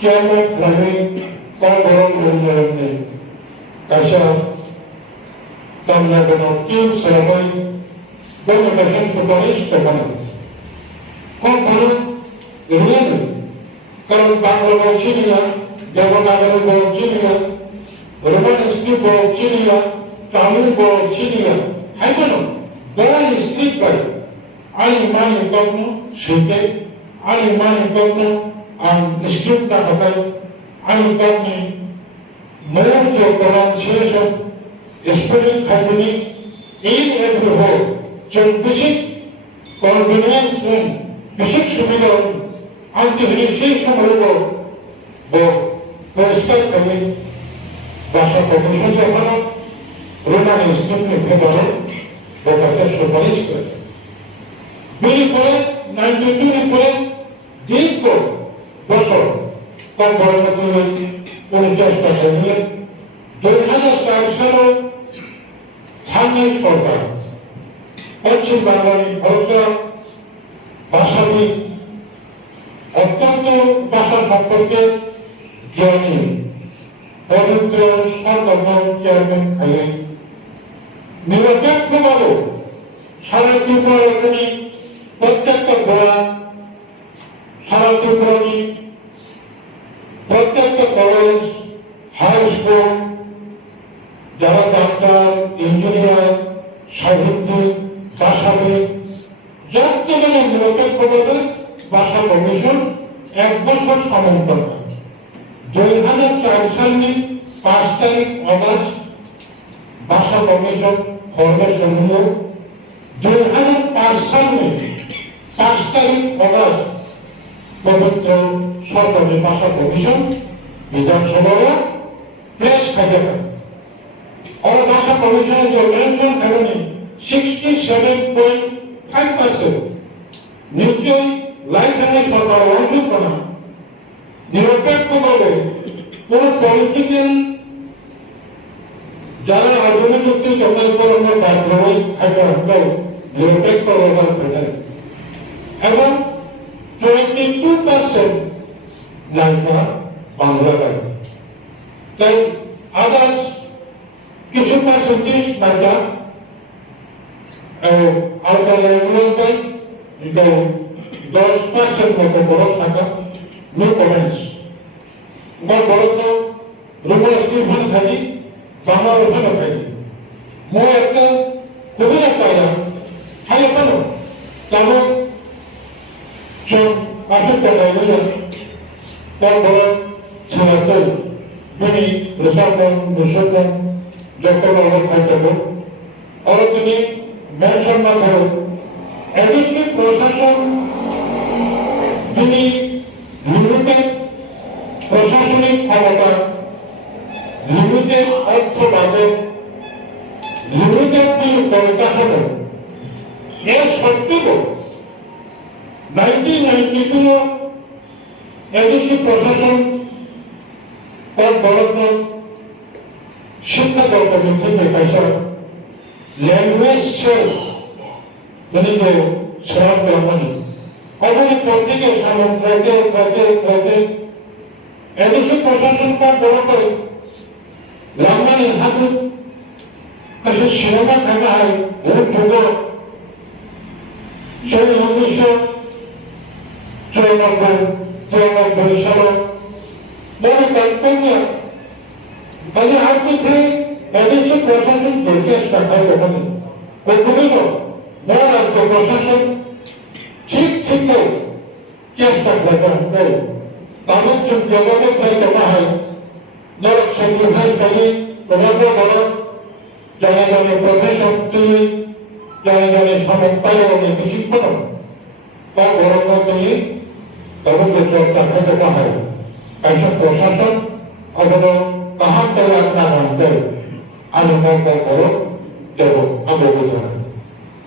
Chairman Planning Corporation Management Kasha Tamna Bono Team Salamai Bono Kasha Suparish Kapana Corporation Really Karan Bangla Chinia Devanagara Chinia Roman Street Chinia Tamil Chinia Haibano Dara Street by Ali Mani Governor Shite Ali Mani Governor and Street Nakabai Ali Governor more the pronunciation spelling hygienic in every hole so basic convenience and basic সুবিধা আনতে হলে সেই সময়গুলো পরিষ্কার করে ভাষা commission যখন Roman স্ক্রিপ্টে ফেলে তাকে সুপারিশ করে বিলি করে 92 পরে দীর্ঘ বছর কম বড় করে 50 টাকা নিয়ে 2004 সালে স্থানীয় সরকার পশ্চিম বাংলার খরচা ভাষাবিদ অত্যন্ত ভাষা সম্পর্কে জ্ঞানী পবিত্র সরকার চেয়ারম্যান খালি নিরপেক্ষভাবে সারা ত্রিপুরা এখানে প্রত্যেকটা গোড়া সারা ত্রিপুরানি প্রত্যেকটা কলেজ হাই স্কুল যারা ডাক্তার ইঞ্জিনিয়ার সাহিত্যিক ভাষাবিদ যতজনে নিরপেক্ষভাবে ভাষা কমিশন 1 বছর সময় দরকার 2004 সালে 5 তারিখ আগস্ট ভাষা কমিশন ফরমেশন হলো 2005 সালে 5 তারিখ আগস্ট পবিত্র সরকারি ভাষা কমিশন বিধানসভায় পেশ থাকে और भाषा कमिशन जो मेंशन करेंगे 67.5% নিশ্চয় লাইসেন্স সরকার অঞ্চল করা নিরপেক্ষভাবে কোন পলিটিক্যাল যারা রাজনৈতিক চক্রের উপর আমরা বাধ্য হই আমরা নিরপেক্ষ ব্যবহার করেন এবং 22% নাইকা বাংলা গান তাই আদার্স কিছু পার্সেন্টেজ নাইকা আলাদা ল্যাঙ্গুয়েজ গান 10% মতো বড় থাকা নো কমেন্টস বড় তো রুমাল স্ক্রিপ্ট থাকি বাংলা ওখানে থাকি মই একটা খুবই একটা হাই পানো তারপর আসল কথা হইল তারপর ছেলে বিনি ঋষাবন মুসলমান যত বড় থাকতে আর তিনি মেনশন না করে এডিশনাল প্রশাসন তিনি লিমিটেড প্রশাসনিক ক্ষমতা লিমিটেড অর্থ বাদে লিমিটেড পরিকাঠামো এর সত্ত্বেও 1992 এডিশনাল প্রশাসন পদ বরাদ্দ শিক্ষা দপ্তর থেকে পয়সা ল্যাঙ্গুয়েজ সেল মানে শ্রম দপ্তর অবশ্যই প্রত্যেকে সামনে এদেশে প্রশাসন পদ বড় করে রামানি হাজু কাছে সিনেমা খানা হয় ভোট যুগ সেই 1994 সালে বড় তাৎপর্য মানে আজকে থেকে এদেশে প্রশাসন চেষ্টা হয় তখন প্রথমে বড় রাজ্য প্রশাসন ঠিক থেকে চেষ্টা করে তাদের জগতে প্রায় করা হয় নরক সংবিধান করে প্রভাব বড় জনগণের প্রফেশন তুলে জনগণের সমন্বয় অনেক শিক্ষণ বা বড় তুলে তখন চর্চা করা হয় এইসব প্রশাসন অথবা